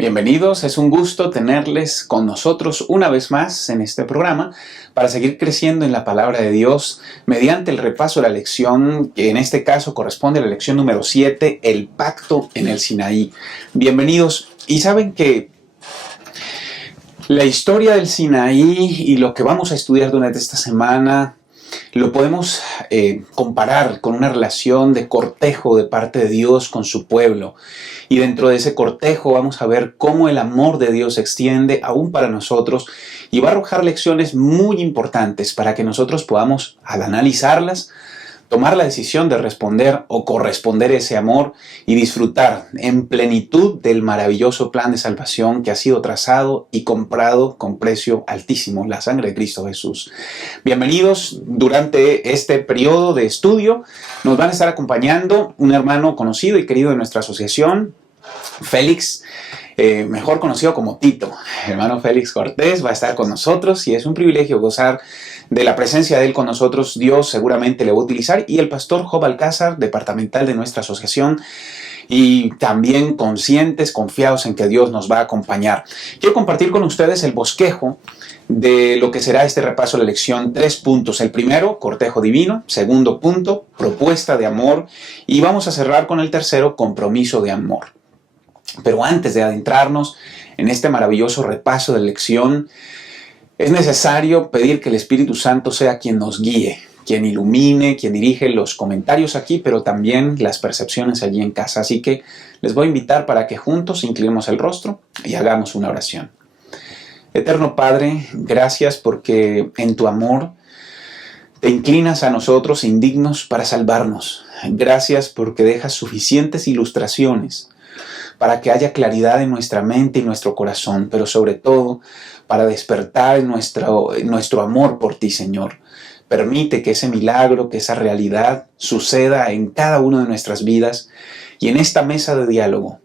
Bienvenidos, es un gusto tenerles con nosotros una vez más en este programa para seguir creciendo en la palabra de Dios mediante el repaso de la lección que en este caso corresponde a la lección número 7, el pacto en el Sinaí. Bienvenidos, y saben que la historia del Sinaí y lo que vamos a estudiar durante esta semana lo podemos comparar con una relación de cortejo de parte de Dios con su pueblo. Y dentro de ese cortejo vamos a ver cómo el amor de Dios se extiende aún para nosotros y va a arrojar lecciones muy importantes para que nosotros podamos, al analizarlas, tomar la decisión de responder o corresponder a ese amor y disfrutar en plenitud del maravilloso plan de salvación que ha sido trazado y comprado con precio altísimo, la sangre de Cristo Jesús. Bienvenidos durante este periodo de estudio. Nos van a estar acompañando un hermano conocido y querido de nuestra asociación, Félix, mejor conocido como Tito. El hermano Félix Cortés va a estar con nosotros y es un privilegio gozar de la presencia de él con nosotros. Dios seguramente le va a utilizar, y el pastor Job Alcázar, departamental de nuestra asociación, y también conscientes, confiados en que Dios nos va a acompañar. Quiero compartir con ustedes el bosquejo de lo que será este repaso de la lección. 3 puntos. El primero, cortejo divino. Segundo punto, propuesta de amor. Y vamos a cerrar con el tercero, compromiso de amor. Pero antes de adentrarnos en este maravilloso repaso de la lección, es necesario pedir que el Espíritu Santo sea quien nos guíe, quien ilumine, quien dirige los comentarios aquí, pero también las percepciones allí en casa. Así que les voy a invitar para que juntos inclinemos el rostro y hagamos una oración. Eterno Padre, gracias porque en tu amor te inclinas a nosotros indignos para salvarnos. Gracias porque dejas suficientes ilustraciones para que haya claridad en nuestra mente y nuestro corazón, pero sobre todo para despertar nuestro amor por ti, Señor. Permite que ese milagro, que esa realidad suceda en cada una de nuestras vidas, y en esta mesa de diálogo,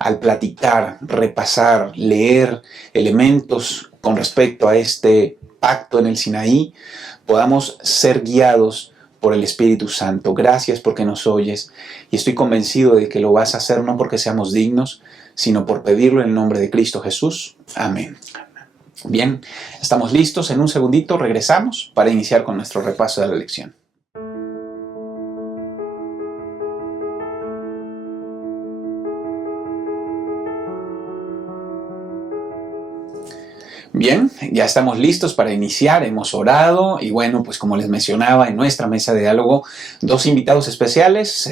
al platicar, repasar, leer elementos con respecto a este pacto en el Sinaí, podamos ser guiados por el Espíritu Santo. Gracias porque nos oyes, y estoy convencido de que lo vas a hacer no porque seamos dignos, sino por pedirlo en el nombre de Cristo Jesús. Amén. Bien, estamos listos. En un segundito regresamos para iniciar con nuestro repaso de la lección. Bien, ya estamos listos para iniciar, hemos orado y bueno, pues como les mencionaba en nuestra mesa de diálogo, 2 invitados especiales,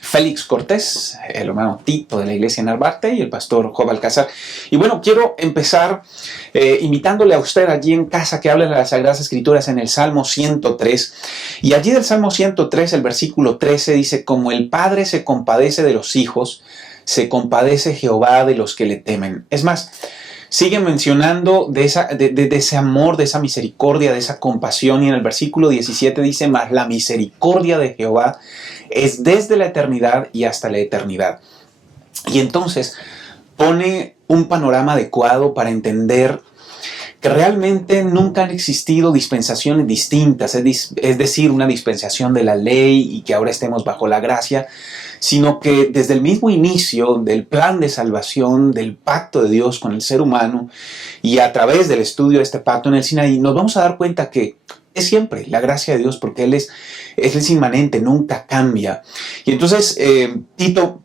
Félix Cortés, el hermano Tito de la iglesia Narvarte, y el pastor Job Alcázar. Y bueno, quiero empezar invitándole a usted allí en casa que hable de las Sagradas Escrituras en el Salmo 103. Y allí del Salmo 103, el versículo 13 dice: como el Padre se compadece de los hijos, se compadece Jehová de los que le temen. Es más, sigue mencionando de ese amor, de esa misericordia, de esa compasión, y en el versículo 17 dice: mas la misericordia de Jehová es desde la eternidad y hasta la eternidad. Y entonces pone un panorama adecuado para entender que realmente nunca han existido dispensaciones distintas, es decir, una dispensación de la ley y que ahora estemos bajo la gracia, sino que desde el mismo inicio del plan de salvación, del pacto de Dios con el ser humano, y a través del estudio de este pacto en el Sinaí, nos vamos a dar cuenta que es siempre la gracia de Dios, porque Él es inmanente, nunca cambia. Y entonces, Tito,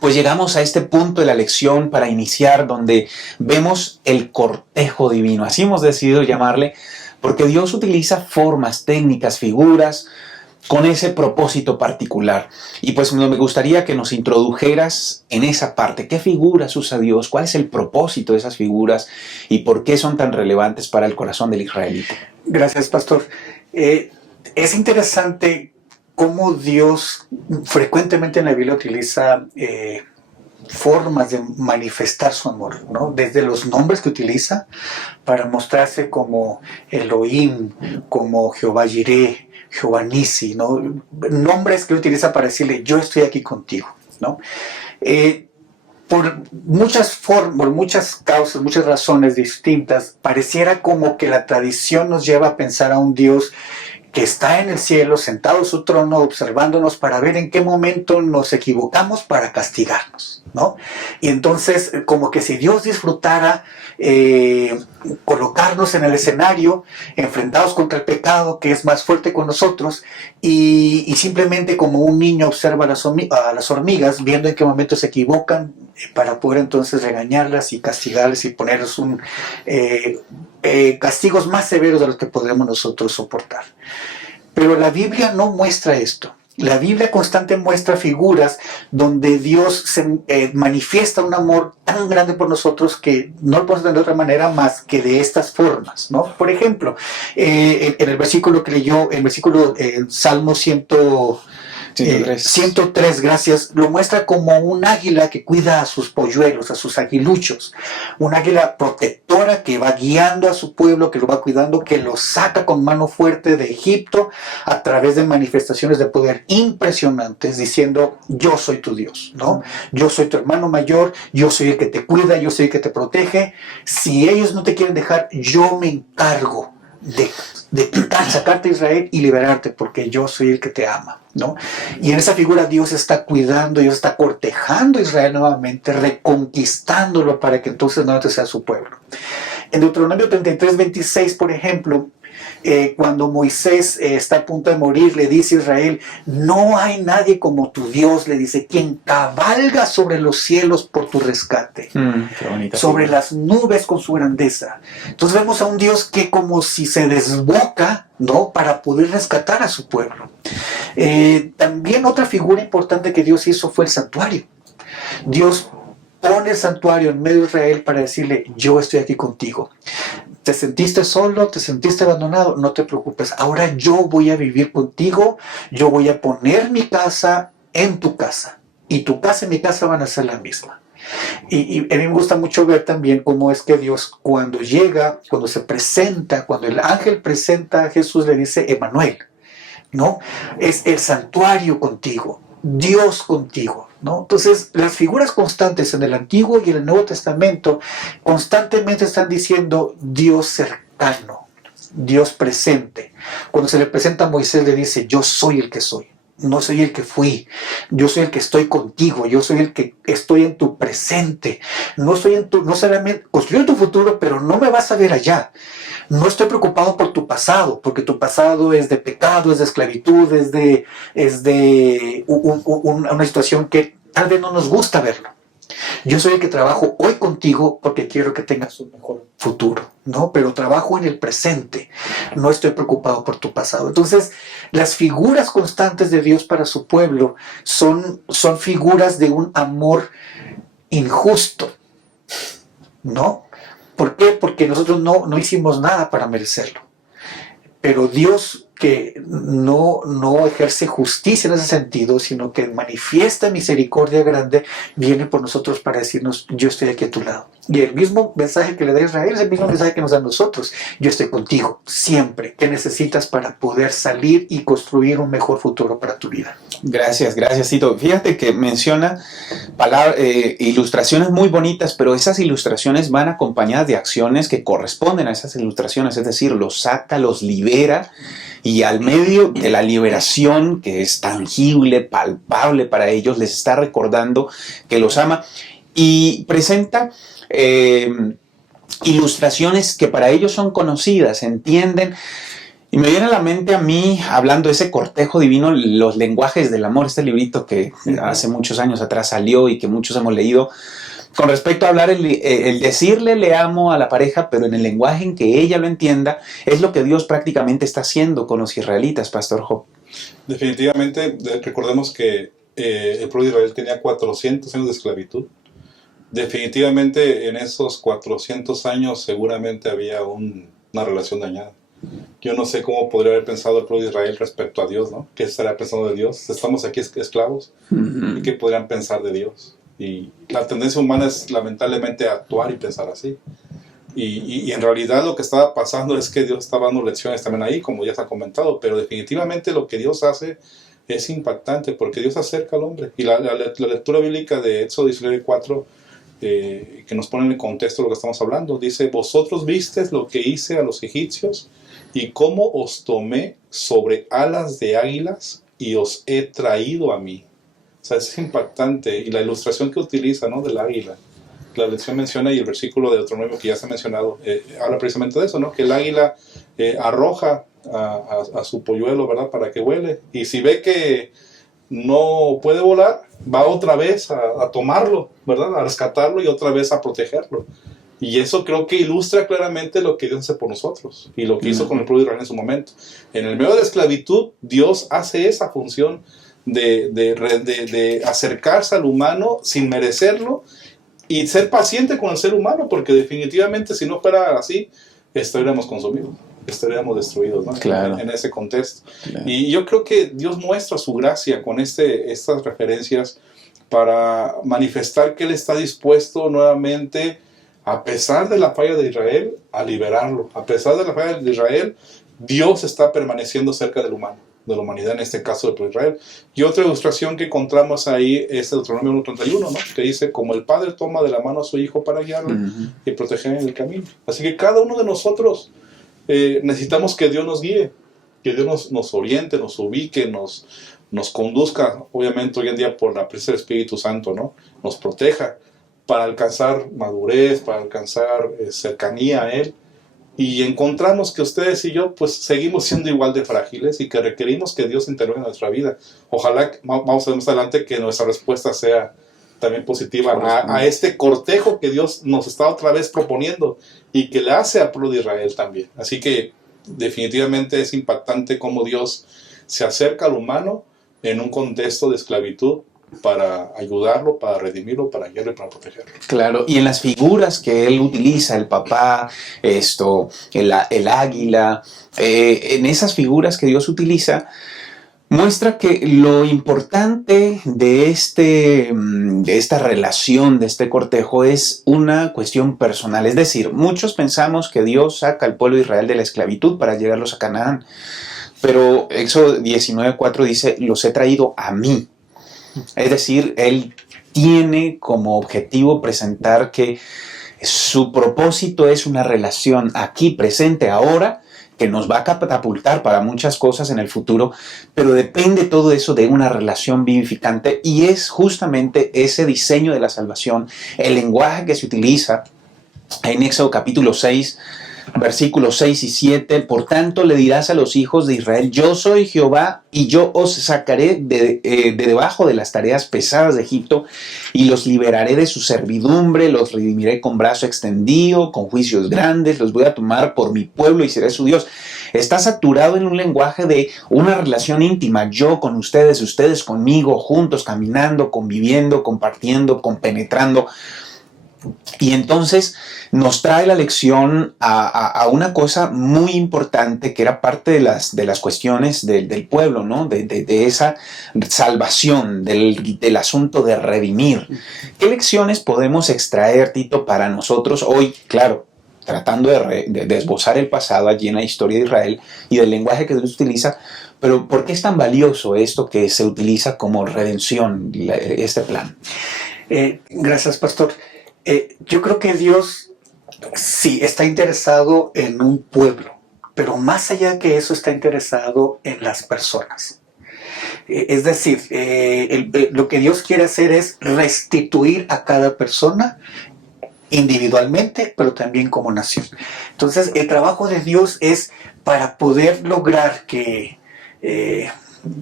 pues llegamos a este punto de la lección para iniciar, donde vemos el cortejo divino. Así hemos decidido llamarle, porque Dios utiliza formas, técnicas, figuras, con ese propósito particular. Y pues me gustaría que nos introdujeras en esa parte. ¿Qué figuras usa Dios? ¿Cuál es el propósito de esas figuras? ¿Y por qué son tan relevantes para el corazón del israelita? Gracias, pastor. Es interesante cómo Dios frecuentemente en la Biblia utiliza formas de manifestar su amor, ¿no? Desde los nombres que utiliza para mostrarse como Elohim, como Jehová Jireh, Jehová Nisi, ¿no? Nombres que utiliza para decirle: yo estoy aquí contigo, ¿no? Por muchas causas, muchas razones distintas, pareciera como que la tradición nos lleva a pensar a un Dios que está en el cielo, sentado en su trono, observándonos para ver en qué momento nos equivocamos para castigarnos, ¿no? Y entonces, como que si Dios disfrutara colocarnos en el escenario, enfrentados contra el pecado que es más fuerte con nosotros, y simplemente como un niño observa a las hormigas, viendo en qué momento se equivocan, para poder entonces regañarlas y castigarlas y ponerles castigos más severos de los que podremos nosotros soportar. Pero la Biblia no muestra esto. La Biblia constante muestra figuras donde Dios se manifiesta un amor tan grande por nosotros que no lo podemos entender de otra manera más que de estas formas, ¿no? Por ejemplo, en el versículo que leyó, el versículo Salmo 103, gracias, lo muestra como un águila que cuida a sus polluelos, a sus aguiluchos. Un águila protectora que va guiando a su pueblo, que lo va cuidando, que lo saca con mano fuerte de Egipto a través de manifestaciones de poder impresionantes, diciendo: yo soy tu Dios, ¿no? Yo soy tu hermano mayor, yo soy el que te cuida, yo soy el que te protege. Si ellos no te quieren dejar, yo me encargo de sacarte a Israel y liberarte, porque yo soy el que te ama, ¿no? Y en esa figura Dios está cuidando, Dios está cortejando a Israel nuevamente, reconquistándolo para que entonces nuevamente sea su pueblo. En Deuteronomio 33:26, por ejemplo, cuando Moisés está a punto de morir, le dice a Israel: no hay nadie como tu Dios, le dice, quien cabalga sobre los cielos por tu rescate, sobre las nubes con su grandeza. Entonces vemos a un Dios que como si se desboca, ¿no?, para poder rescatar a su pueblo. También otra figura importante que Dios hizo fue el santuario. Dios pone el santuario en medio de Israel para decirle: yo estoy aquí contigo. ¿Te sentiste solo? ¿Te sentiste abandonado? No te preocupes. Ahora yo voy a vivir contigo. Yo voy a poner mi casa en tu casa. Y tu casa y mi casa van a ser la misma. Y a mí me gusta mucho ver también cómo es que Dios, cuando llega, cuando se presenta, cuando el ángel presenta a Jesús, le dice: Emanuel, ¿no? Es el santuario contigo, Dios contigo, ¿no? Entonces, las figuras constantes en el Antiguo y en el Nuevo Testamento constantemente están diciendo Dios cercano, Dios presente. Cuando se le presenta a Moisés, le dice: yo soy el que soy. No soy el que fui, yo soy el que estoy contigo, yo soy el que estoy en tu presente. No solamente construyo tu futuro, pero no me vas a ver allá. No estoy preocupado por tu pasado, porque tu pasado es de pecado, es de esclavitud, es de una situación que tal vez no nos gusta verlo. Yo soy el que trabajo hoy contigo porque quiero que tengas un mejor futuro, ¿no? Pero trabajo en el presente, no estoy preocupado por tu pasado. Entonces, las figuras constantes de Dios para su pueblo son figuras de un amor injusto, ¿no? ¿Por qué? Porque nosotros no hicimos nada para merecerlo. Pero Dios, que no ejerce justicia en ese sentido, sino que manifiesta misericordia grande, viene por nosotros para decirnos: yo estoy aquí a tu lado. Y el mismo mensaje que le da a Israel es el mismo mensaje que nos da a nosotros: yo estoy contigo siempre. ¿Qué necesitas para poder salir y construir un mejor futuro para tu vida? Gracias, Tito. Fíjate que menciona ilustraciones muy bonitas, pero esas ilustraciones van acompañadas de acciones que corresponden a esas ilustraciones, es decir, los saca, los libera, y al medio de la liberación, que es tangible, palpable para ellos, les está recordando que los ama, y presenta ilustraciones que para ellos son conocidas, entienden. Y me viene a la mente a mí, hablando de ese cortejo divino, Los lenguajes del amor, este librito que hace muchos años atrás salió y que muchos hemos leído, con respecto a hablar, el decirle le amo a la pareja, pero en el lenguaje en que ella lo entienda, es lo que Dios prácticamente está haciendo con los israelitas, Pastor Job. Definitivamente, recordemos que el pueblo de Israel tenía 400 años de esclavitud. Definitivamente en esos 400 años seguramente había una relación dañada. Yo no sé cómo podría haber pensado el pueblo de Israel respecto a Dios, ¿no? ¿Qué estaría pensando de Dios? Estamos aquí esclavos. ¿Y qué podrían pensar de Dios? Y la tendencia humana es lamentablemente actuar y pensar así. Y en realidad lo que estaba pasando es que Dios estaba dando lecciones también ahí, como ya se ha comentado, pero definitivamente lo que Dios hace es impactante, porque Dios acerca al hombre. Y la lectura bíblica de Éxodo 19:4, que nos pone en el contexto de lo que estamos hablando, dice: vosotros visteis lo que hice a los egipcios, y cómo os tomé sobre alas de águilas, y os he traído a mí. sea, es impactante. Y la ilustración que utiliza, ¿no? Del águila. La lección menciona, y el versículo de Deuteronomio que ya se ha mencionado, habla precisamente de eso, ¿no? Que el águila arroja a su polluelo, ¿verdad? Para que vuele. Y si ve que no puede volar, va otra vez a tomarlo, ¿verdad? A rescatarlo y otra vez a protegerlo. Y eso creo que ilustra claramente lo que Dios hace por nosotros y lo que hizo con el pueblo de Israel en su momento. En el medio de la esclavitud, Dios hace esa función de acercarse al humano sin merecerlo y ser paciente con el ser humano, porque definitivamente si no fuera así, estaríamos consumidos, estaríamos destruidos, ¿no? Claro. En ese contexto. Claro. Y yo creo que Dios muestra su gracia con estas referencias para manifestar que Él está dispuesto nuevamente, a pesar de la falla de Israel, a liberarlo. A pesar de la falla de Israel, Dios está permaneciendo cerca del humano, de la humanidad, en este caso de Israel. Y otra ilustración que encontramos ahí es el Deuteronomio 1:31, ¿no? Que dice, como el padre toma de la mano a su hijo para guiarlo y protegerlo en el camino. Así que cada uno de nosotros necesitamos que Dios nos guíe, que Dios nos oriente, nos ubique, nos conduzca, obviamente hoy en día por la presencia del Espíritu Santo, ¿no? Nos proteja para alcanzar madurez, para alcanzar cercanía a Él. Y encontramos que ustedes y yo pues seguimos siendo igual de frágiles y que requerimos que Dios intervenga en nuestra vida. Ojalá, vamos a ver más adelante, que nuestra respuesta sea también positiva a este cortejo que Dios nos está otra vez proponiendo y que le hace al pueblo de Israel también. Así que definitivamente es impactante cómo Dios se acerca al humano en un contexto de esclavitud para ayudarlo, para redimirlo, para guiarlo y para protegerlo. Claro, y en las figuras que él utiliza, el papá, el águila, en esas figuras que Dios utiliza, muestra que lo importante de esta relación, de este cortejo, es una cuestión personal. Es decir, muchos pensamos que Dios saca al pueblo de Israel de la esclavitud para llevarlos a Canaán, pero Éxodo 19:4 dice, los he traído a mí. Es decir, él tiene como objetivo presentar que su propósito es una relación aquí, presente, ahora, que nos va a catapultar para muchas cosas en el futuro, pero depende todo eso de una relación vivificante, y es justamente ese diseño de la salvación, el lenguaje que se utiliza en Éxodo capítulo 6, versículos 6 y 7, por tanto le dirás a los hijos de Israel, yo soy Jehová y yo os sacaré de debajo de las tareas pesadas de Egipto y los liberaré de su servidumbre, los redimiré con brazo extendido, con juicios grandes, los voy a tomar por mi pueblo y seré su Dios. Está saturado en un lenguaje de una relación íntima, yo con ustedes, ustedes conmigo, juntos, caminando, conviviendo, compartiendo, compenetrando. Y entonces nos trae la lección a una cosa muy importante que era parte de las cuestiones del pueblo, ¿no? De esa salvación, del asunto de redimir. ¿Qué lecciones podemos extraer, Tito, para nosotros hoy? Claro, tratando de esbozar el pasado allí en la historia de Israel y del lenguaje que Dios utiliza, pero ¿por qué es tan valioso esto que se utiliza como redención, este plan? Gracias, pastor. Yo creo que Dios sí está interesado en un pueblo, pero más allá que eso está interesado en las personas. Es decir, lo que Dios quiere hacer es restituir a cada persona individualmente, pero también como nación. Entonces, el trabajo de Dios es para poder lograr que...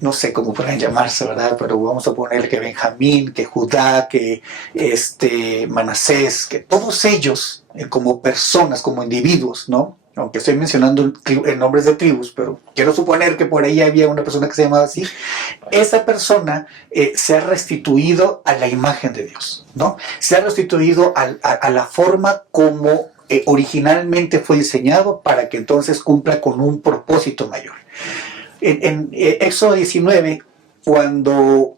no sé cómo pueden llamarse, ¿verdad? Pero vamos a poner que Benjamín, que Judá, que Manasés, que todos ellos como personas, como individuos, ¿no? Aunque estoy mencionando nombres de tribus, pero quiero suponer que por ahí había una persona que se llamaba así. Esa persona se ha restituido a la imagen de Dios, ¿no? Se ha restituido a la forma como originalmente fue diseñado para que entonces cumpla con un propósito mayor. En Éxodo 19, cuando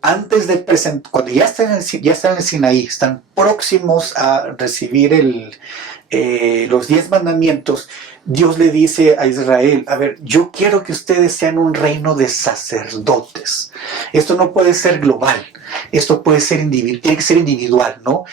ya están en el Sinaí, están próximos a recibir los 10 mandamientos, Dios le dice a Israel, a ver, yo quiero que ustedes sean un reino de sacerdotes. Esto no puede ser global, esto puede ser tiene que ser individual, ¿no?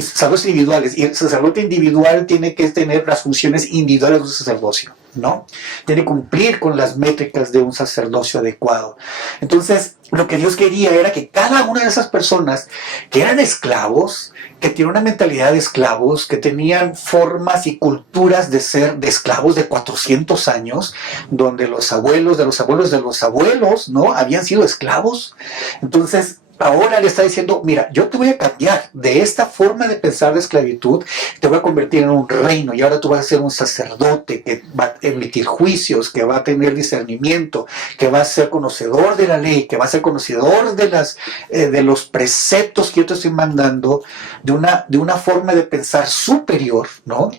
sacerdotes individuales, y el sacerdote individual tiene que tener las funciones individuales de un sacerdocio, ¿no? Tiene que cumplir con las métricas de un sacerdocio adecuado. Entonces, lo que Dios quería era que cada una de esas personas que eran esclavos, que tienen una mentalidad de esclavos, que tenían formas y culturas de ser de esclavos de 400 años, donde los abuelos de los abuelos de los abuelos, ¿no?, habían sido esclavos. Entonces, ahora le está diciendo, mira, yo te voy a cambiar de esta forma de pensar de esclavitud, te voy a convertir en un reino, y ahora tú vas a ser un sacerdote que va a emitir juicios, que va a tener discernimiento, que va a ser conocedor de la ley, que va a ser conocedor de los preceptos que yo te estoy mandando, de una forma de pensar superior, ¿no?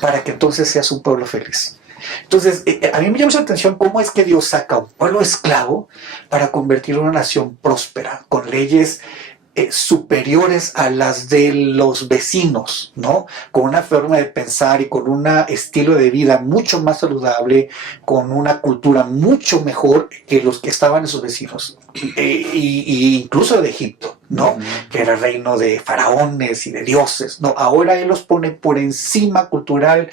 Para que entonces seas un pueblo feliz. Entonces, a mí me llama la atención cómo es que Dios saca a un pueblo esclavo para convertirlo en una nación próspera, con leyes superiores a las de los vecinos, ¿no? Con una forma de pensar y con un estilo de vida mucho más saludable, con una cultura mucho mejor que los que estaban esos vecinos, y incluso de Egipto, ¿no? Que era el reino de faraones y de dioses, ¿no? Ahora Él los pone por encima cultural,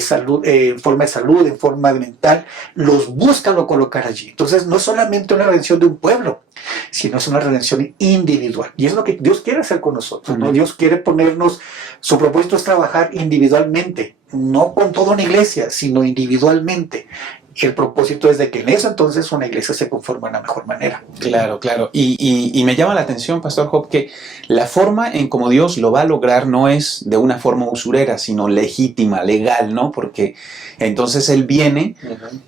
salud, en forma de salud, en forma de mental, los busca lo colocar allí. Entonces, no es solamente una redención de un pueblo, sino es una redención individual. Y es lo que Dios quiere hacer con nosotros, ¿no? Dios quiere ponernos, su propósito es trabajar individualmente, no con toda una iglesia, sino individualmente. Y el propósito es de que en eso entonces una iglesia se conforma de la mejor manera. Claro, claro. Y me llama la atención, Pastor Job, que la forma en cómo Dios lo va a lograr no es de una forma usurera, sino legítima, legal, ¿no? Porque entonces Él viene,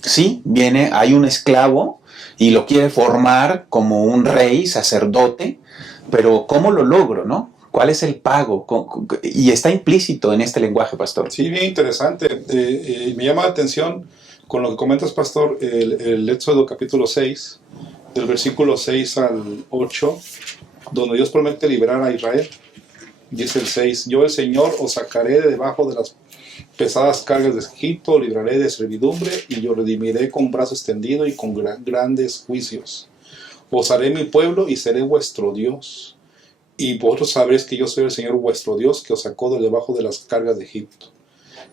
sí, viene, hay un esclavo y lo quiere formar como un rey, sacerdote, pero ¿cómo lo logro, no? ¿Cuál es el pago? Y está implícito en este lenguaje, Pastor. Sí, bien interesante. Me llama la atención con lo que comentas, Pastor, el Éxodo capítulo 6, del versículo 6 al 8, donde Dios promete liberar a Israel. Dice el 6, yo el Señor os sacaré de debajo de las pesadas cargas de Egipto, libraré de servidumbre y yo redimiré con brazo extendido y con grandes juicios. Os haré mi pueblo y seré vuestro Dios. Y vosotros sabréis que yo soy el Señor vuestro Dios, que os sacó de debajo de las cargas de Egipto.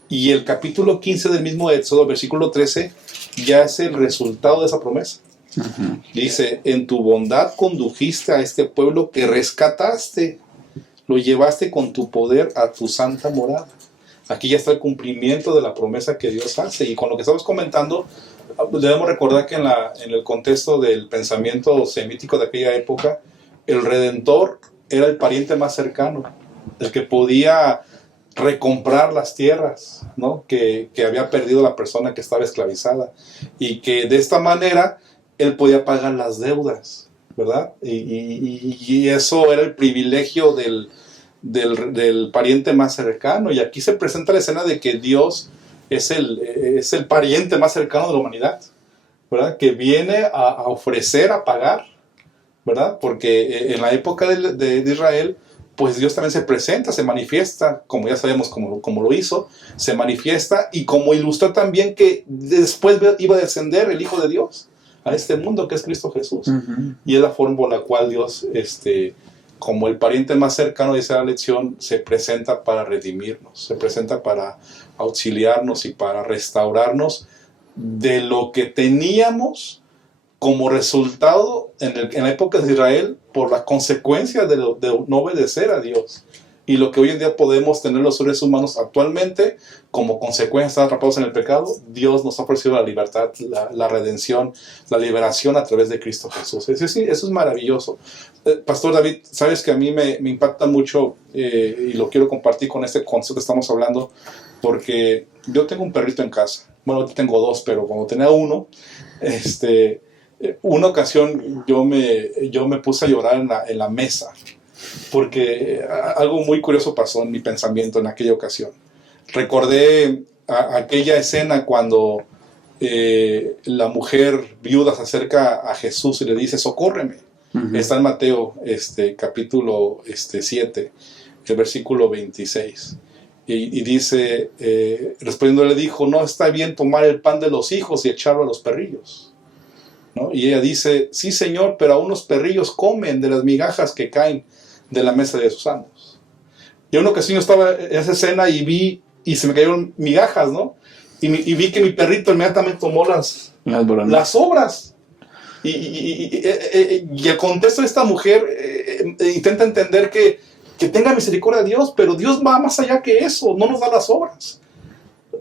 Y el capítulo 15 del mismo Éxodo, versículo 13, ya es el resultado de esa promesa. Dice, en tu bondad condujiste a este pueblo que rescataste, lo llevaste con tu poder a tu santa morada. Aquí ya está el cumplimiento de la promesa que Dios hace. Y con lo que estamos comentando, debemos recordar que en el contexto del pensamiento semítico de aquella época, el Redentor era el pariente más cercano, el que podía recomprar las tierras, ¿no?, que había perdido la persona que estaba esclavizada, y que de esta manera él podía pagar las deudas, ¿verdad? Y eso era el privilegio del pariente más cercano. Y aquí se presenta la escena de que Dios es el pariente más cercano de la humanidad, ¿verdad?, que viene a ofrecer, a pagar, ¿verdad? Porque en la época de Israel, pues Dios también se presenta, se manifiesta, como ya sabemos cómo lo hizo, se manifiesta, y como ilustró también que después iba a descender el Hijo de Dios a este mundo, que es Cristo Jesús. Y es la forma por la cual Dios, como el pariente más cercano, dice la lección, se presenta para redimirnos, se presenta para auxiliarnos y para restaurarnos de lo que teníamos como resultado en la época de Israel por las consecuencias de no obedecer a Dios. Y lo que hoy en día podemos tener los seres humanos actualmente como consecuencia de estar atrapados en el pecado, Dios nos ha ofrecido la libertad, la redención, la liberación a través de Cristo Jesús. Eso es maravilloso. Pastor David, sabes que a mí me impacta mucho, y lo quiero compartir con este concepto que estamos hablando, porque yo tengo un perrito en casa. Bueno, tengo dos, pero cuando tenía uno, una ocasión yo me puse a llorar en la mesa, porque algo muy curioso pasó en mi pensamiento en aquella ocasión. Recordé aquella escena cuando la mujer viuda se acerca a Jesús y le dice, socórreme. Está en Mateo capítulo 7, el versículo 26. Y dice, respondiendo le dijo, no está bien tomar el pan de los hijos y echarlo a los perrillos, ¿no? Y ella dice, sí, Señor, pero aún los perrillos comen de las migajas que caen de la mesa de sus amos. Y en una ocasión yo estaba en esa escena y vi, y se me cayeron migajas, ¿no? Y vi que mi perrito inmediatamente tomó las sobras. Y el contexto de esta mujer intenta entender que tenga misericordia de Dios, pero Dios va más allá que eso, no nos da las obras.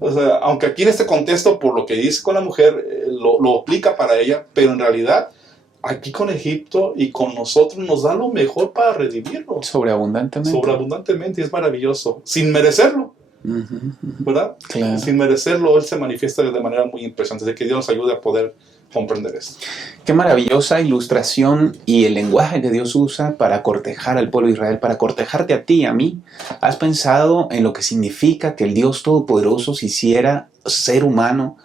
O sea, aunque aquí en este contexto, por lo que dice con la mujer, lo aplica para ella, pero en realidad, aquí con Egipto y con nosotros nos da lo mejor para redimirnos. Sobreabundantemente. Sobreabundantemente, y es maravilloso, sin merecerlo. ¿Verdad? Claro. Sin merecerlo, Él se manifiesta de manera muy impresionante. Así que Dios nos ayude a poder comprender esto. Qué maravillosa ilustración y el lenguaje que Dios usa para cortejar al pueblo de Israel, para cortejarte a ti y a mí. ¿Has pensado en lo que significa que el Dios Todopoderoso se hiciera ser humano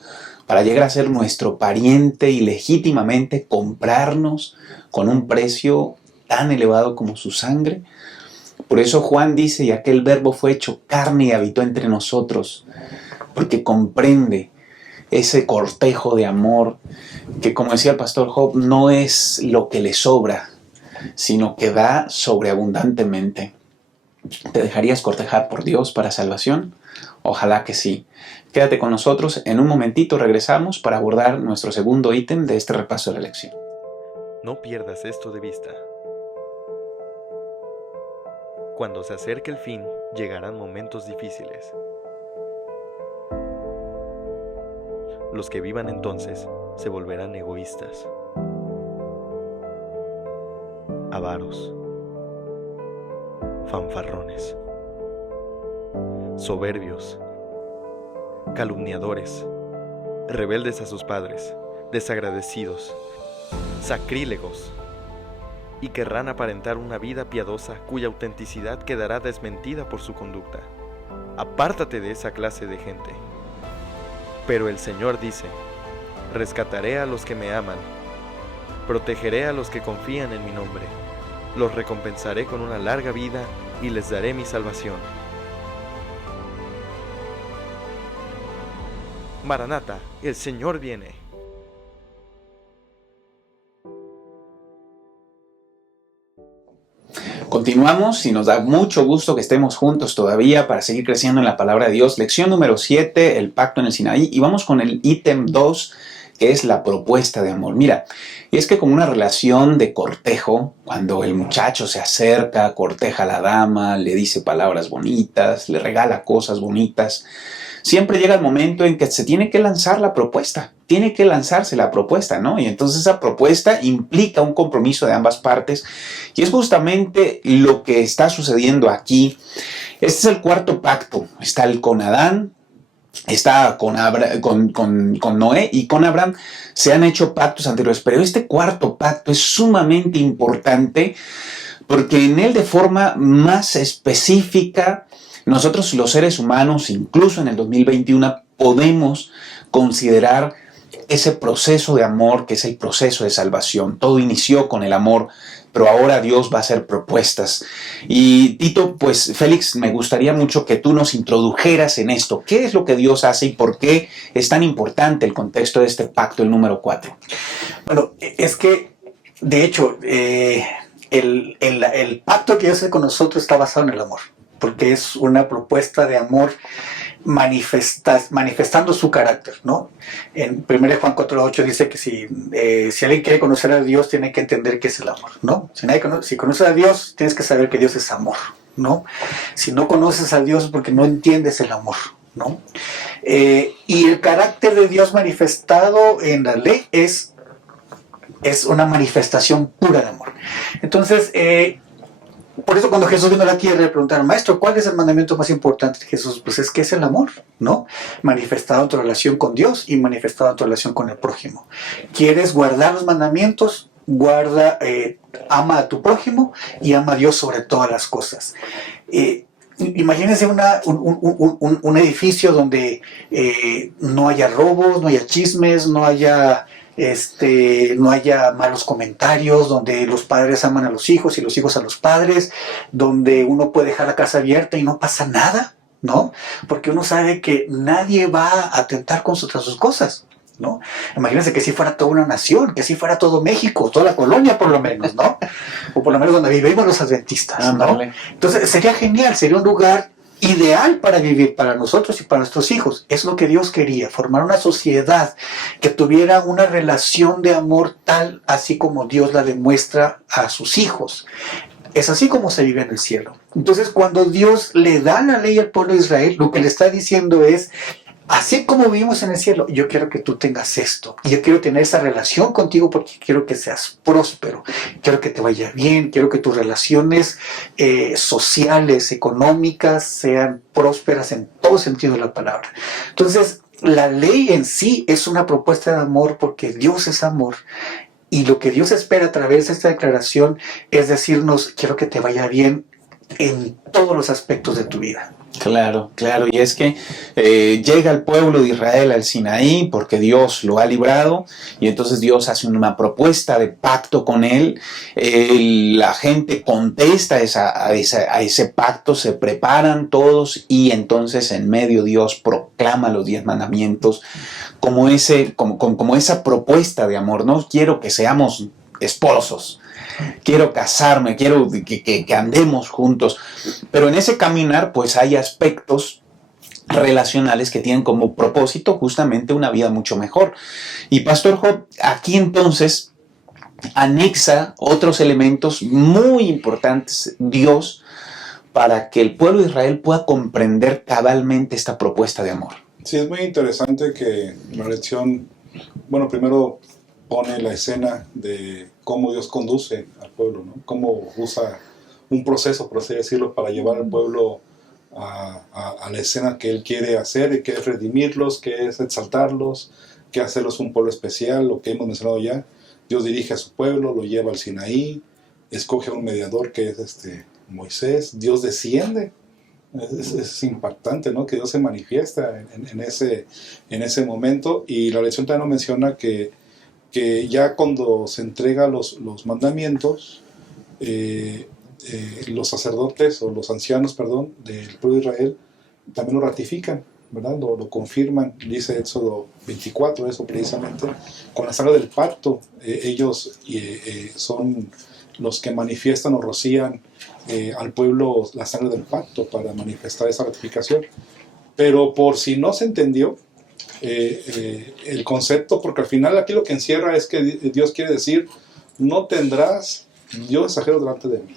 para llegar a ser nuestro pariente y legítimamente comprarnos con un precio tan elevado como su sangre? Por eso Juan dice, y aquel verbo fue hecho carne y habitó entre nosotros, porque comprende ese cortejo de amor que, como decía el pastor Job, no es lo que le sobra, sino que da sobreabundantemente. ¿Te dejarías cortejar por Dios para salvación? Ojalá que sí. Quédate con nosotros, en un momentito regresamos para abordar nuestro segundo ítem de este repaso de la lección. No pierdas esto de vista. Cuando se acerque el fin, llegarán momentos difíciles. Los que vivan entonces se volverán egoístas, avaros, fanfarrones, soberbios, calumniadores, rebeldes a sus padres, desagradecidos, sacrílegos, y querrán aparentar una vida piadosa cuya autenticidad quedará desmentida por su conducta. Apártate de esa clase de gente. Pero el Señor dice: rescataré a los que me aman, protegeré a los que confían en mi nombre, los recompensaré con una larga vida y les daré mi salvación. Maranata, el Señor viene. Continuamos y nos da mucho gusto que estemos juntos todavía para seguir creciendo en la palabra de Dios. Lección número 7, el pacto en el Sinaí. Y vamos con el ítem 2, que es la propuesta de amor. Mira, es que como una relación de cortejo, cuando el muchacho se acerca, corteja a la dama, le dice palabras bonitas, le regala cosas bonitas, siempre llega el momento en que se tiene que lanzar la propuesta. Tiene que lanzarse la propuesta, ¿no? Y entonces esa propuesta implica un compromiso de ambas partes. Y es justamente lo que está sucediendo aquí. Este es el cuarto pacto. Está el con Adán, está con Noé y con Abraham. Se han hecho pactos anteriores, pero este cuarto pacto es sumamente importante porque en él, de forma más específica, nosotros los seres humanos, incluso en el 2021, podemos considerar ese proceso de amor que es el proceso de salvación. Todo inició con el amor, pero ahora Dios va a hacer propuestas. Y Tito, pues Félix, me gustaría mucho que tú nos introdujeras en esto. ¿Qué es lo que Dios hace y por qué es tan importante el contexto de este pacto, el número 4? Bueno, es que, de hecho, el pacto que Dios hace con nosotros está basado en el amor, porque es una propuesta de amor manifestando su carácter, ¿no? En 1 Juan 4:8 dice que si alguien quiere conocer a Dios, tiene que entender qué es el amor, ¿no? Si conoces a Dios, tienes que saber que Dios es amor, ¿no? Si no conoces a Dios es porque no entiendes el amor, ¿no? Y el carácter de Dios manifestado en la ley es una manifestación pura de amor. Entonces, por eso cuando Jesús vino a la tierra le preguntaron: Maestro, ¿cuál es el mandamiento más importante? Jesús, pues es que es el amor, ¿no? Manifestado en tu relación con Dios y manifestado en tu relación con el prójimo. ¿Quieres guardar los mandamientos? Ama a tu prójimo y ama a Dios sobre todas las cosas. Imagínense un edificio donde no haya robos, no haya chismes, no haya malos comentarios, donde los padres aman a los hijos y los hijos a los padres, donde uno puede dejar la casa abierta y no pasa nada, ¿no? Porque uno sabe que nadie va a atentar contra sus cosas. ¿no? Imagínense que si fuera toda una nación, que si fuera todo México, toda la colonia por lo menos, ¿no? O por lo menos donde vivimos los adventistas, ¿no? Entonces sería genial, sería un lugar ideal para vivir, para nosotros y para nuestros hijos. Es lo que Dios quería, formar una sociedad que tuviera una relación de amor tal, así como Dios la demuestra a sus hijos. Es así como se vive en el cielo. Entonces, cuando Dios le da la ley al pueblo de Israel, lo que le está diciendo es: así como vivimos en el cielo, yo quiero que tú tengas esto. Y yo quiero tener esa relación contigo porque quiero que seas próspero. Quiero que te vaya bien. Quiero que tus relaciones sociales, económicas, sean prósperas en todo sentido de la palabra. Entonces, la ley en sí es una propuesta de amor porque Dios es amor. Y lo que Dios espera a través de esta declaración es decirnos: quiero que te vaya bien en todos los aspectos de tu vida. Claro, claro, y es que llega el pueblo de Israel al Sinaí porque Dios lo ha librado, y entonces Dios hace una propuesta de pacto con él. La gente contesta a ese pacto, se preparan todos, y entonces en medio Dios proclama los 10 mandamientos como esa propuesta de amor. No quiero que seamos esposos, quiero casarme, quiero que andemos juntos. Pero en ese caminar pues hay aspectos relacionales que tienen como propósito justamente una vida mucho mejor. Y Pastor Job aquí entonces anexa otros elementos muy importantes Dios para que el pueblo de Israel pueda comprender cabalmente esta propuesta de amor. Sí, es muy interesante que la lección, bueno, primero pone la escena de cómo Dios conduce al pueblo, ¿no? Cómo usa un proceso, por así decirlo, para llevar al pueblo a la escena que Él quiere hacer, que es redimirlos, que es exaltarlos, que hacerlos un pueblo especial, lo que hemos mencionado ya. Dios dirige a su pueblo, lo lleva al Sinaí, escoge a un mediador que es Moisés. Dios desciende. Es impactante, ¿no? Que Dios se manifiesta en ese momento. Y la lección también nos menciona que ya cuando se entrega los mandamientos, los sacerdotes o los ancianos, del pueblo de Israel también lo ratifican, ¿verdad? Lo confirman. Dice Éxodo 24 eso precisamente, con la sangre del pacto. Ellos son los que manifiestan o rocían al pueblo la sangre del pacto para manifestar esa ratificación. Pero por si no se entendió el concepto, porque al final aquí lo que encierra es que Dios quiere decir: no tendrás Dios ajeno delante de mí.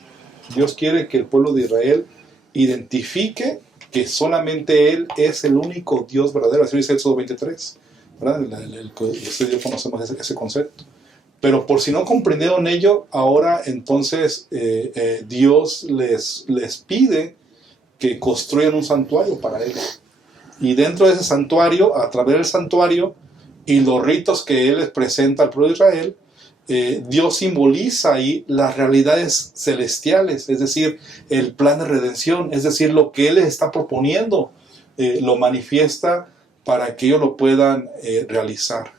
Dios quiere que el pueblo de Israel identifique que solamente Él es el único Dios verdadero. Así dice Éxodo 23, ¿verdad? Ustedes y yo conocemos ese concepto. Pero por si no comprendieron ello, ahora entonces Dios les pide que construyan un santuario para Él. Y dentro de ese santuario, a través del santuario y los ritos que Él les presenta al pueblo de Israel, Dios simboliza ahí las realidades celestiales, es decir, el plan de redención, es decir, lo que Él les está proponiendo, lo manifiesta para que ellos lo puedan realizar.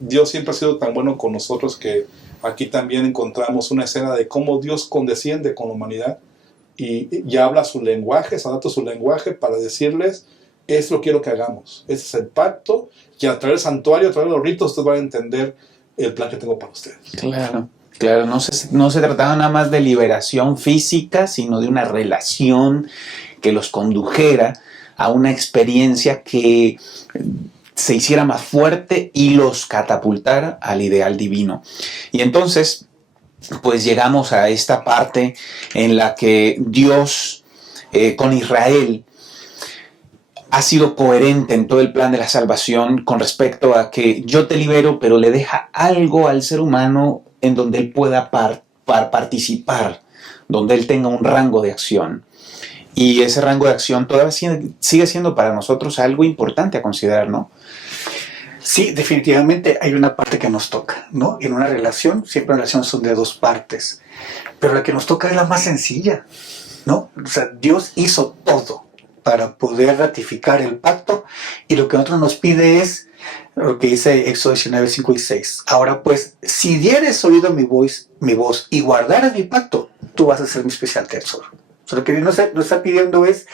Dios siempre ha sido tan bueno con nosotros que aquí también encontramos una escena de cómo Dios condesciende con la humanidad y habla su lenguaje, se adapta su lenguaje para decirles: es lo que quiero que hagamos, ese es el pacto, y a través del santuario, a través de los ritos, ustedes van a entender el plan que tengo para ustedes. Claro, no se trataba nada más de liberación física, sino de una relación que los condujera a una experiencia que se hiciera más fuerte y los catapultara al ideal divino. Y entonces, pues llegamos a esta parte en la que Dios con Israel ha sido coherente en todo el plan de la salvación con respecto a que yo te libero, pero le deja algo al ser humano en donde él pueda participar, donde él tenga un rango de acción. Y ese rango de acción todavía sigue siendo para nosotros algo importante a considerar, ¿no? Sí, definitivamente hay una parte que nos toca, ¿no? En una relación, siempre las relaciones son de dos partes, pero la que nos toca es la más sencilla, ¿no? O sea, Dios hizo todo para poder ratificar el pacto, y lo que nosotros nos pide es lo que dice Éxodo 19, 5 y 6. Ahora pues, si dieres oído mi voz y guardaras mi pacto, tú vas a ser mi especial tesoro. O sea, lo que Dios nos está pidiendo es: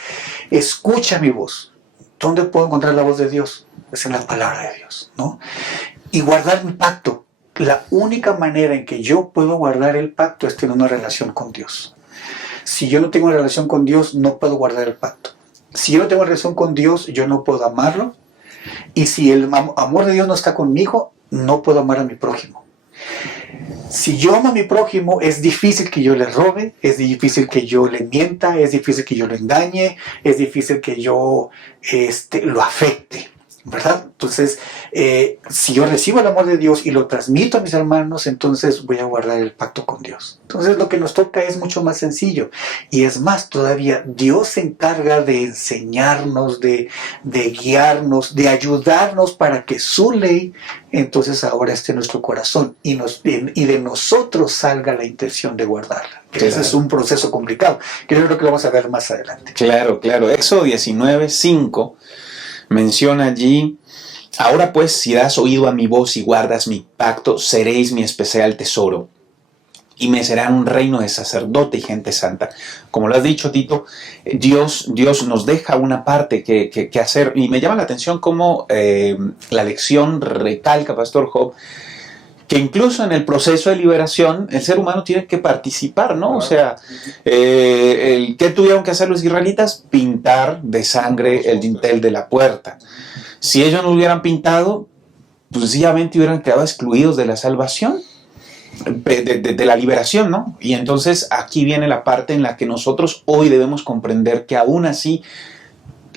escucha mi voz. ¿Dónde puedo encontrar la voz de Dios? es en la palabra de Dios, ¿no? Y guardar mi pacto. La única manera en que yo puedo guardar el pacto es tener una relación con Dios. Si yo no tengo una relación con Dios, no puedo guardar el pacto. Si yo no tengo relación con Dios, yo no puedo amarlo. Y si el amor de Dios no está conmigo, no puedo amar a mi prójimo. Si yo amo a mi prójimo, es difícil que yo le robe, es difícil que yo le mienta, es difícil que yo lo engañe, es difícil que yo lo afecte, ¿verdad? Entonces, si yo recibo el amor de Dios y lo transmito a mis hermanos, entonces voy a guardar el pacto con Dios. Entonces, lo que nos toca es mucho más sencillo. Y es más, todavía, Dios se encarga de enseñarnos, de guiarnos, de ayudarnos para que su ley, entonces ahora esté en nuestro corazón y de nosotros salga la intención de guardarla. Claro. Ese es un proceso complicado, que yo creo que lo vamos a ver más adelante. Claro, claro. Éxodo 19:5 menciona allí: ahora pues, si das oído a mi voz y guardas mi pacto, seréis mi especial tesoro, y me serán un reino de sacerdote y gente santa. Como lo has dicho, Tito, Dios nos deja una parte que hacer, y me llama la atención cómo la lección recalca, Pastor Job, que incluso en el proceso de liberación el ser humano tiene que participar, ¿no? O sea, ¿qué tuvieron que hacer los israelitas? Pintar de sangre el dintel de la puerta. Si ellos no hubieran pintado, pues sencillamente hubieran quedado excluidos de la salvación, de la liberación, ¿no? Y entonces aquí viene la parte en la que nosotros hoy debemos comprender que aún así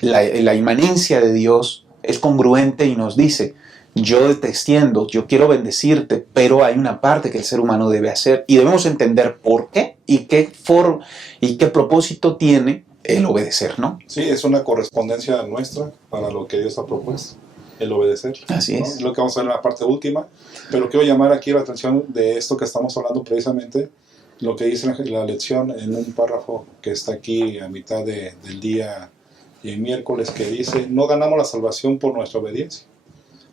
la inmanencia de Dios es congruente y nos dice: yo te extiendo, yo quiero bendecirte, pero hay una parte que el ser humano debe hacer y debemos entender por qué y qué propósito tiene el obedecer, ¿no? Sí, es una correspondencia nuestra para lo que Dios ha propuesto, el obedecer. Así ¿no? es. Es lo que vamos a ver en la parte última, pero quiero llamar aquí la atención de esto que estamos hablando precisamente, lo que dice la lección en un párrafo que está aquí a mitad del día y el miércoles, que dice: no ganamos la salvación por nuestra obediencia,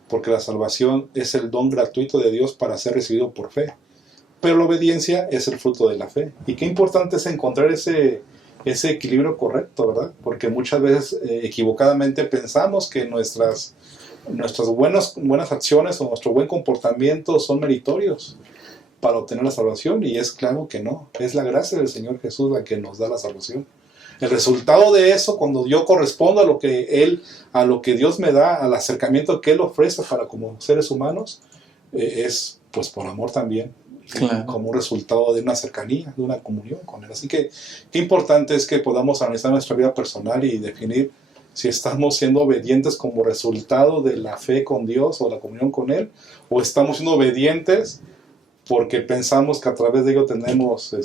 porque la salvación es el don gratuito de Dios para ser recibido por fe, pero la obediencia es el fruto de la fe. Y qué importante es encontrar ese equilibrio correcto, ¿verdad? Porque muchas veces equivocadamente pensamos que nuestras buenas acciones o nuestro buen comportamiento son meritorios para obtener la salvación, y es claro que no. Es la gracia del Señor Jesús la que nos da la salvación. El resultado de eso, cuando yo correspondo a lo que Dios me da, al acercamiento que Él ofrece para como seres humanos, es pues por amor también, Claro. como un resultado de una cercanía, de una comunión con Él. Así que qué importante es que podamos analizar nuestra vida personal y definir si estamos siendo obedientes como resultado de la fe con Dios o la comunión con Él, o estamos siendo obedientes porque pensamos que a través de ello tenemos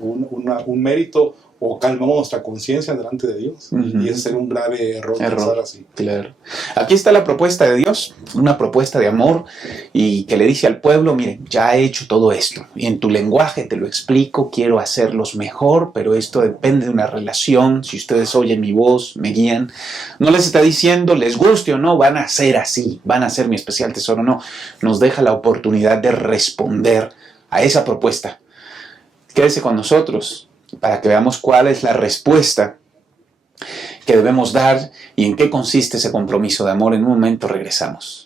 un mérito o calmamos nuestra conciencia delante de Dios. Uh-huh. Y ese sería un grave error pensar así. Claro. Aquí está la propuesta de Dios, una propuesta de amor, y que le dice al pueblo: miren, ya he hecho todo esto, y en tu lenguaje te lo explico, quiero hacerlos mejor, pero esto depende de una relación. Si ustedes oyen mi voz, me guían. No les está diciendo, les guste o no, van a ser así, van a ser mi especial tesoro, no. Nos deja la oportunidad de responder a esa propuesta. Quédese con nosotros para que veamos cuál es la respuesta que debemos dar y en qué consiste ese compromiso de amor. En un momento regresamos.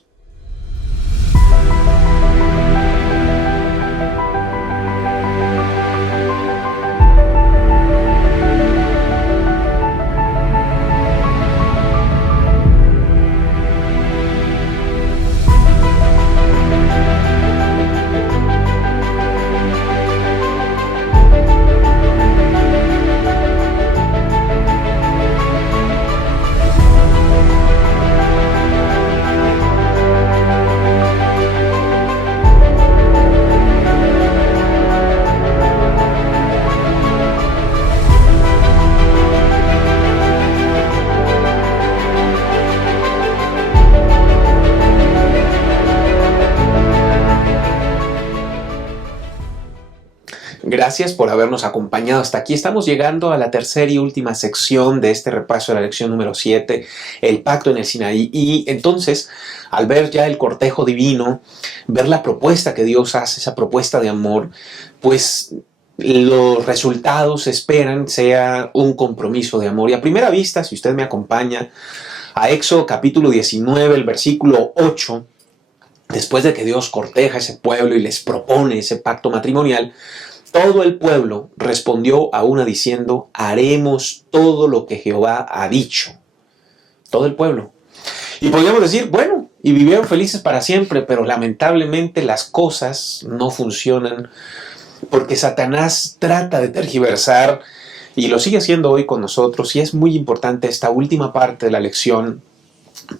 Gracias por habernos acompañado hasta aquí. Estamos llegando a la tercera y última sección de este repaso de la lección número 7, el pacto en el Sinaí. Y entonces, al ver ya el cortejo divino, ver la propuesta que Dios hace, esa propuesta de amor, pues los resultados esperan sea un compromiso de amor. Y a primera vista, si usted me acompaña a Éxodo capítulo 19, el versículo 8, después de que Dios corteja a ese pueblo y les propone ese pacto matrimonial, todo el pueblo respondió a una diciendo: haremos todo lo que Jehová ha dicho. Todo el pueblo. Y podríamos decir, bueno, y vivieron felices para siempre, pero lamentablemente las cosas no funcionan porque Satanás trata de tergiversar, y lo sigue haciendo hoy con nosotros, y es muy importante esta última parte de la lección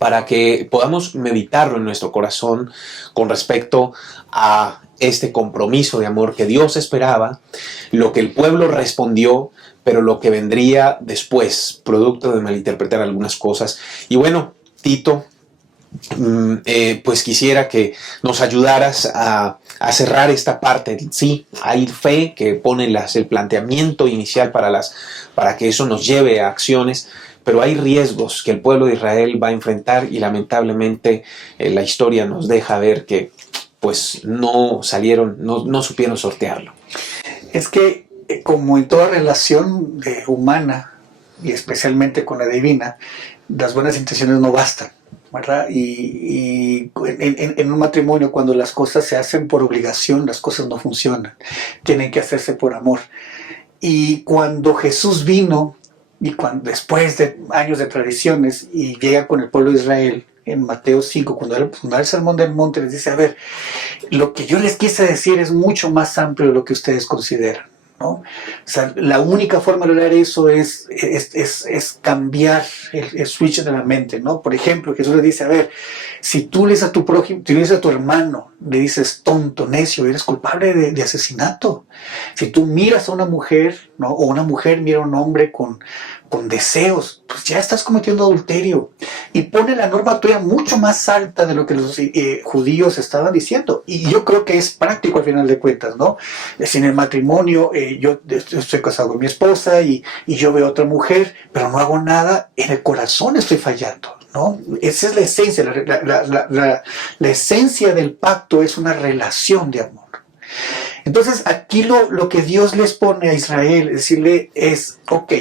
para que podamos meditarlo en nuestro corazón con respecto a este compromiso de amor que Dios esperaba, lo que el pueblo respondió, pero lo que vendría después, producto de malinterpretar algunas cosas. Y bueno, Tito, pues quisiera que nos ayudaras a cerrar esta parte. Sí, hay fe que pone el planteamiento inicial para que eso nos lleve a acciones, pero hay riesgos que el pueblo de Israel va a enfrentar, y lamentablemente la historia nos deja ver que pues no supieron sortearlo. Es que como en toda relación humana, y especialmente con la divina, las buenas intenciones no bastan, ¿verdad? Y en un matrimonio, cuando las cosas se hacen por obligación, las cosas no funcionan. Tienen que hacerse por amor. Y cuando Jesús vino, y después de años de tradiciones, y llega con el pueblo de Israel, en Mateo 5, cuando da el sermón del monte, les dice: a ver, lo que yo les quise decir es mucho más amplio de lo que ustedes consideran, ¿no? O sea, la única forma de lograr eso es cambiar el switch de la mente, ¿no? Por ejemplo, Jesús le dice: a ver, si tú le dices a tu prójimo, tú le dices a tu hermano, le dices tonto, necio, eres culpable de asesinato. Si tú miras a una mujer, ¿no? O una mujer mira a un hombre con deseos, pues ya estás cometiendo adulterio. Y pone la norma todavía mucho más alta de lo que los judíos estaban diciendo. Y yo creo que es práctico al final de cuentas, ¿no? Si en el matrimonio yo estoy casado con mi esposa y yo veo a otra mujer, pero no hago nada, en el corazón estoy fallando, ¿no? Esa es la esencia. La esencia del pacto es una relación de amor. Entonces aquí lo que Dios les pone a Israel, decirle es: ok,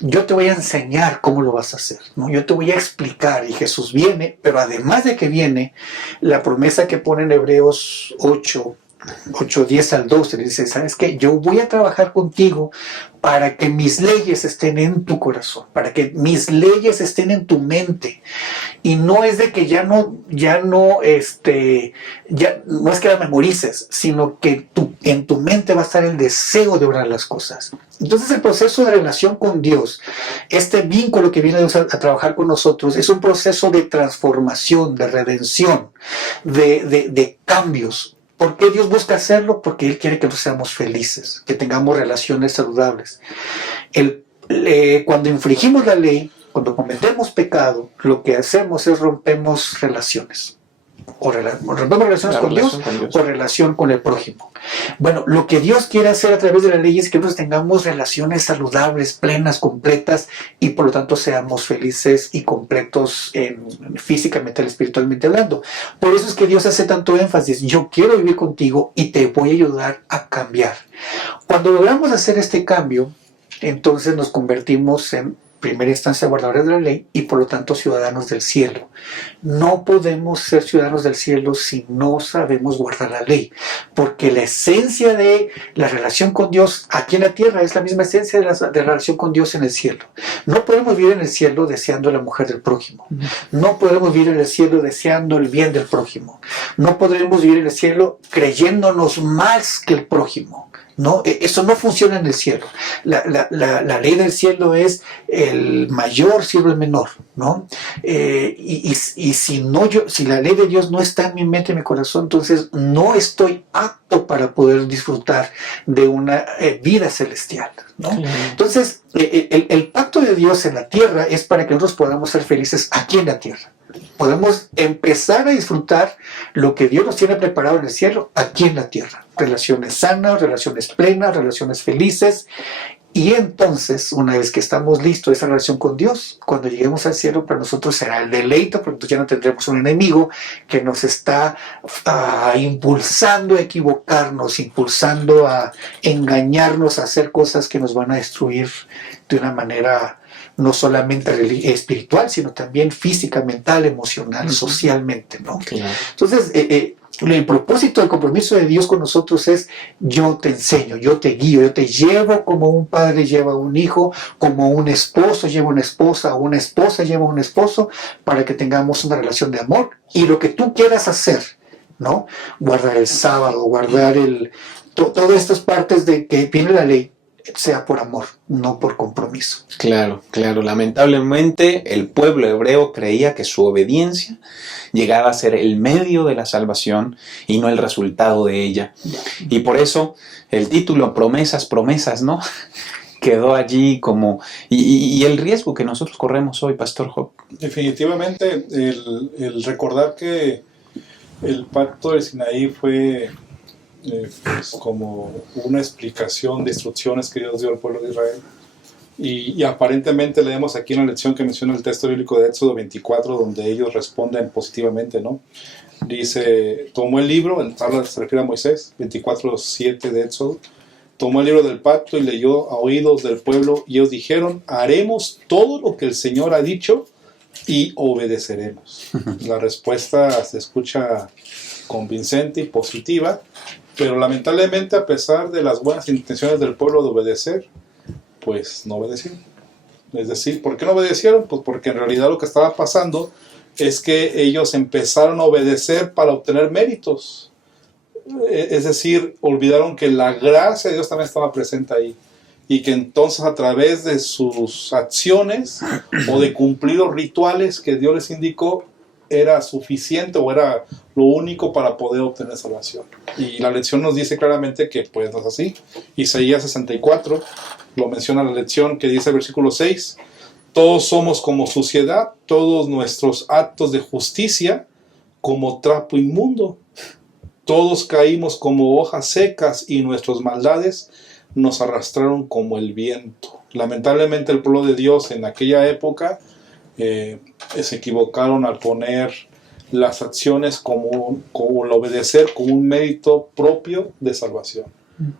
yo te voy a enseñar cómo lo vas a hacer, ¿no? Yo te voy a explicar. Y Jesús viene, pero además de que viene, la promesa que pone en Hebreos 8, 10 al 12, le dice: ¿sabes qué? Yo voy a trabajar contigo para que mis leyes estén en tu corazón, para que mis leyes estén en tu mente. Y no es de que ya no es que la memorices, sino que en tu mente va a estar el deseo de obrar las cosas. Entonces el proceso de relación con Dios, este vínculo que viene Dios a trabajar con nosotros, es un proceso de transformación, de redención, de cambios. ¿Por qué Dios busca hacerlo? Porque Él quiere que nosotros seamos felices, que tengamos relaciones saludables. Cuando infringimos la ley, cuando cometemos pecado, lo que hacemos es rompemos relaciones. Rompemos relaciones con Dios o relación con el prójimo. Bueno, lo que Dios quiere hacer a través de la ley es que nosotros tengamos relaciones saludables, plenas, completas, y por lo tanto seamos felices y completos físicamente, espiritualmente hablando. Por eso es que Dios hace tanto énfasis: yo quiero vivir contigo y te voy a ayudar a cambiar. Cuando logramos hacer este cambio, entonces nos convertimos en primera instancia guardadores de la ley y por lo tanto ciudadanos del cielo. No podemos ser ciudadanos del cielo si no sabemos guardar la ley, porque la esencia de la relación con Dios aquí en la tierra es la misma esencia de la relación con Dios en el cielo. No podemos vivir en el cielo deseando a la mujer del prójimo. No podemos vivir en el cielo deseando el bien del prójimo. No podremos vivir en el cielo creyéndonos más que el prójimo. No, eso no funciona en el cielo. La ley del cielo es el mayor sirve el menor, ¿no? Y si la ley de Dios no está en mi mente, en mi corazón, entonces no estoy apto para poder disfrutar de una vida celestial, ¿no? Entonces, el pacto de Dios en la tierra es para que nosotros podamos ser felices aquí en la tierra. Podemos empezar a disfrutar lo que Dios nos tiene preparado en el cielo aquí en la tierra. Relaciones sanas, relaciones plenas, relaciones felices. Y entonces, una vez que estamos listos, esa relación con Dios, cuando lleguemos al cielo, para nosotros será el deleite, porque entonces ya no tendremos un enemigo que nos está impulsando a equivocarnos, impulsando a engañarnos, a hacer cosas que nos van a destruir de una manera no solamente espiritual, sino también física, mental, emocional, socialmente, ¿no? Claro. Entonces, el propósito del compromiso de Dios con nosotros es: yo te enseño, yo te guío, yo te llevo como un padre lleva a un hijo, como un esposo lleva a una esposa, o una esposa lleva a un esposo, para que tengamos una relación de amor. Y lo que tú quieras hacer, ¿no? Guardar el sábado, guardar todas estas partes de que viene la ley, sea por amor, no por compromiso. Claro, claro. Lamentablemente el pueblo hebreo creía que su obediencia llegaba a ser el medio de la salvación y no el resultado de ella. Y por eso el título Promesas, promesas, ¿no? Quedó allí como... Y el riesgo que nosotros corremos hoy, Pastor Job. Definitivamente el recordar que el pacto de Sinaí fue... pues como una explicación de instrucciones que Dios dio al pueblo de Israel, y aparentemente leemos aquí en la lección que menciona el texto bíblico de Éxodo 24, donde ellos responden positivamente, ¿no? Dice, tomó el libro, se refiere a Moisés, 24:7 de Éxodo, tomó el libro del pacto y leyó a oídos del pueblo, y ellos dijeron: haremos todo lo que el Señor ha dicho y obedeceremos. La respuesta se escucha convincente y positiva, pero lamentablemente, a pesar de las buenas intenciones del pueblo de obedecer, pues no obedecieron. Es decir, ¿por qué no obedecieron? Pues porque en realidad lo que estaba pasando es que ellos empezaron a obedecer para obtener méritos. Es decir, olvidaron que la gracia de Dios también estaba presente ahí, y que entonces a través de sus acciones o de cumplir los rituales que Dios les indicó, era suficiente o era lo único para poder obtener salvación. Y la lección nos dice claramente que pues no es así. Isaías 64 lo menciona la lección, que dice versículo 6: todos somos como suciedad, todos nuestros actos de justicia como trapo inmundo, todos caímos como hojas secas y nuestras maldades nos arrastraron como el viento. Lamentablemente el pueblo de Dios en aquella época se equivocaron al poner las acciones como el obedecer como un mérito propio de salvación,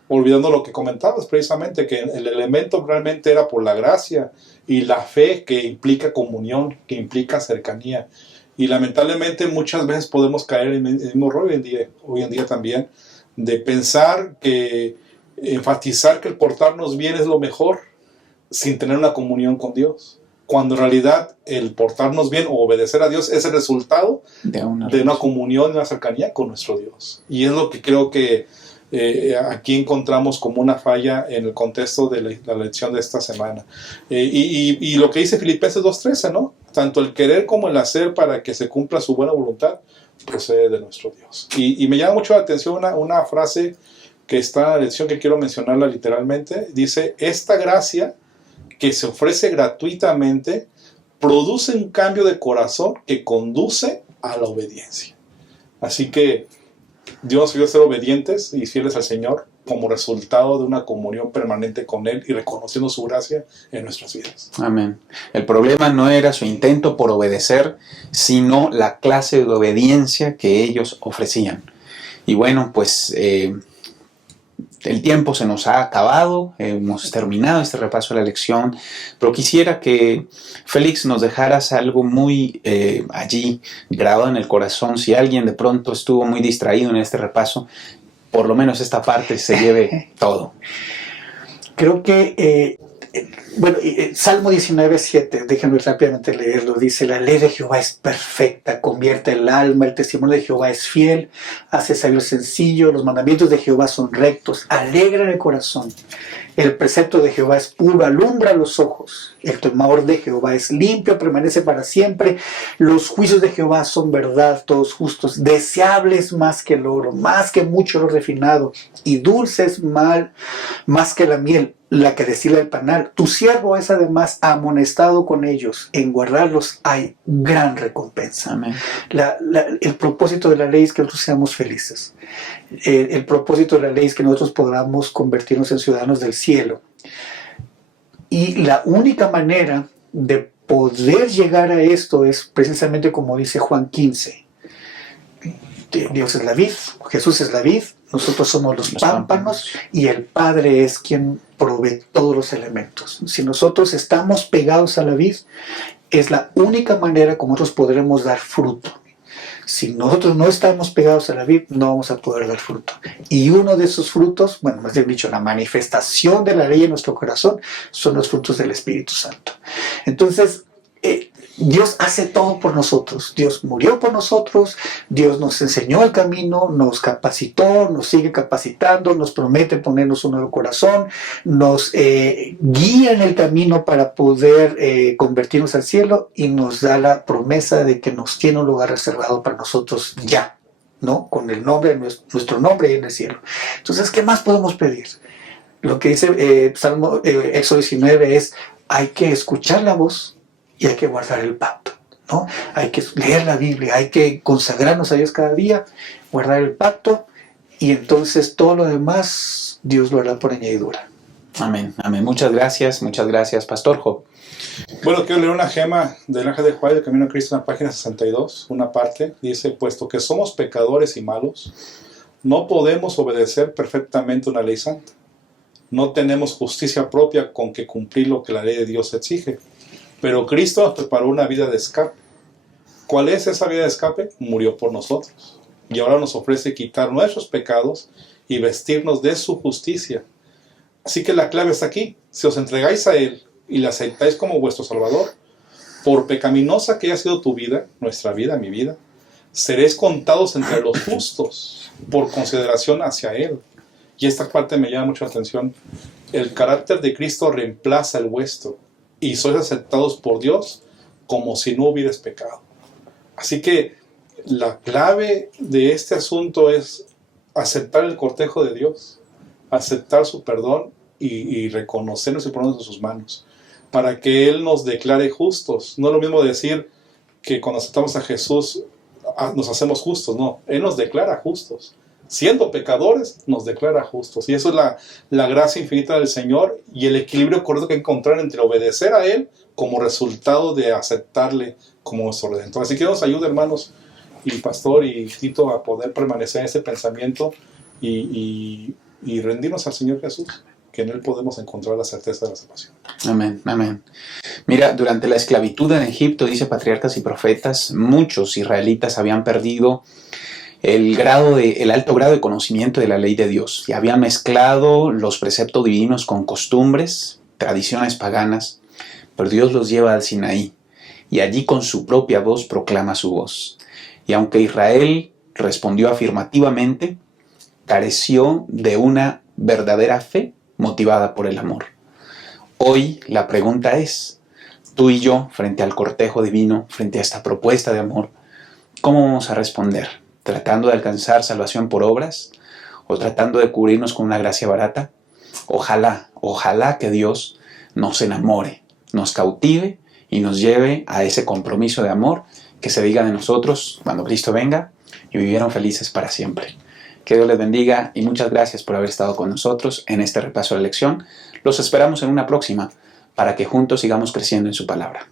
olvidando lo que comentabas precisamente, que el elemento realmente era por la gracia y la fe, que implica comunión, que implica cercanía. Y lamentablemente muchas veces podemos caer en el mismo error hoy en día también, de pensar que enfatizar que el portarnos bien es lo mejor sin tener una comunión con Dios, cuando en realidad el portarnos bien o obedecer a Dios es el resultado de una comunión, de una cercanía con nuestro Dios. Y es lo que creo que aquí encontramos como una falla en el contexto de la lección de esta semana. Y lo que dice Filipenses 2:13, ¿no? Tanto el querer como el hacer para que se cumpla su buena voluntad procede de nuestro Dios. Y me llama mucho la atención una frase que está en la lección, que quiero mencionarla literalmente. Dice: esta gracia que se ofrece gratuitamente produce un cambio de corazón que conduce a la obediencia. Así que Dios nos ayuda a ser obedientes y fieles al Señor como resultado de una comunión permanente con Él y reconociendo su gracia en nuestras vidas. Amén. El problema no era su intento por obedecer, sino la clase de obediencia que ellos ofrecían. Y bueno, pues el tiempo se nos ha acabado, hemos terminado este repaso de la lección, pero quisiera que, Félix, nos dejaras algo muy allí grabado en el corazón. Si alguien de pronto estuvo muy distraído en este repaso, por lo menos esta parte se lleve todo. Creo que, Salmo 19:7, déjenme rápidamente leerlo, dice: la ley de Jehová es perfecta, convierte el alma, el testimonio de Jehová es fiel, hace sabio sencillo, los mandamientos de Jehová son rectos, alegran el corazón. El precepto de Jehová es puro, alumbra los ojos. El temor de Jehová es limpio, permanece para siempre. Los juicios de Jehová son verdad, todos justos, deseables más que el oro, más que mucho oro refinado, y dulces más que la miel, la que destila el panal. Tu siervo es además amonestado con ellos. En guardarlos hay gran recompensa. Amén. El propósito de la ley es que nosotros seamos felices. El propósito de la ley es que nosotros podamos convertirnos en ciudadanos del cielo. Y la única manera de poder llegar a esto es precisamente como dice Juan 15. Dios es la vid, Jesús es la vid, nosotros somos los pámpanos y el Padre es quien provee todos los elementos. Si nosotros estamos pegados a la vid, es la única manera como nosotros podremos dar fruto. Si nosotros no estamos pegados a la vid, no vamos a poder dar fruto. Y uno de esos frutos, bueno, más bien dicho, la manifestación de la ley en nuestro corazón, son los frutos del Espíritu Santo. Entonces, Dios hace todo por nosotros. Dios murió por nosotros, Dios nos enseñó el camino, nos capacitó, nos sigue capacitando, nos promete ponernos un nuevo corazón, nos guía en el camino para poder convertirnos al cielo y nos da la promesa de que nos tiene un lugar reservado para nosotros ya, ¿no? Con el nombre, nuestro nombre en el cielo. Entonces, ¿qué más podemos pedir? Lo que dice Éxodo 19 es, hay que escuchar la voz y hay que guardar el pacto, ¿no? Hay que leer la Biblia, hay que consagrarnos a Dios cada día, guardar el pacto, y entonces todo lo demás Dios lo hará por añadidura. Amén, amén. Muchas gracias, Pastor Job. Bueno, quiero leer una gema del Ángel de Juárez, del Camino a Cristo, en la página 62, una parte, dice, puesto que somos pecadores y malos, no podemos obedecer perfectamente una ley santa. No tenemos justicia propia con que cumplir lo que la ley de Dios exige. Pero Cristo nos preparó una vida de escape. ¿Cuál es esa vida de escape? Murió por nosotros. Y ahora nos ofrece quitar nuestros pecados y vestirnos de su justicia. Así que la clave está aquí. Si os entregáis a Él y le aceptáis como vuestro Salvador, por pecaminosa que haya sido tu vida, nuestra vida, mi vida, seréis contados entre los justos por consideración hacia Él. Y esta parte me llama mucho la atención. El carácter de Cristo reemplaza el vuestro. Y sois aceptados por Dios como si no hubierais pecado. Así que la clave de este asunto es aceptar el cortejo de Dios, aceptar su perdón y reconocernos y ponernos en sus manos, para que Él nos declare justos. No es lo mismo decir que cuando aceptamos a Jesús nos hacemos justos, no, Él nos declara justos. Siendo pecadores, nos declara justos. Y eso es la gracia infinita del Señor y el equilibrio correcto que hay que encontrar entre obedecer a Él como resultado de aceptarle como nuestro Redentor. Así que nos ayuda, hermanos, y Pastor y Tito, a poder permanecer en ese pensamiento y rendirnos al Señor Jesús, que en Él podemos encontrar la certeza de la salvación. Amén, amén. Mira, durante la esclavitud en Egipto, dice Patriarcas y Profetas, muchos israelitas habían perdido el alto grado de conocimiento de la ley de Dios y habían mezclado los preceptos divinos con costumbres, tradiciones paganas, pero Dios los lleva al Sinaí y allí con su propia voz proclama su voz. Y aunque Israel respondió afirmativamente, careció de una verdadera fe motivada por el amor. Hoy la pregunta es, tú y yo, frente al cortejo divino, frente a esta propuesta de amor, ¿cómo vamos a responder? ¿Tratando de alcanzar salvación por obras? ¿O tratando de cubrirnos con una gracia barata? Ojalá que Dios nos enamore, nos cautive y nos lleve a ese compromiso de amor que se diga de nosotros cuando Cristo venga y vivieron felices para siempre. Que Dios les bendiga y muchas gracias por haber estado con nosotros en este repaso de la lección. Los esperamos en una próxima para que juntos sigamos creciendo en su palabra.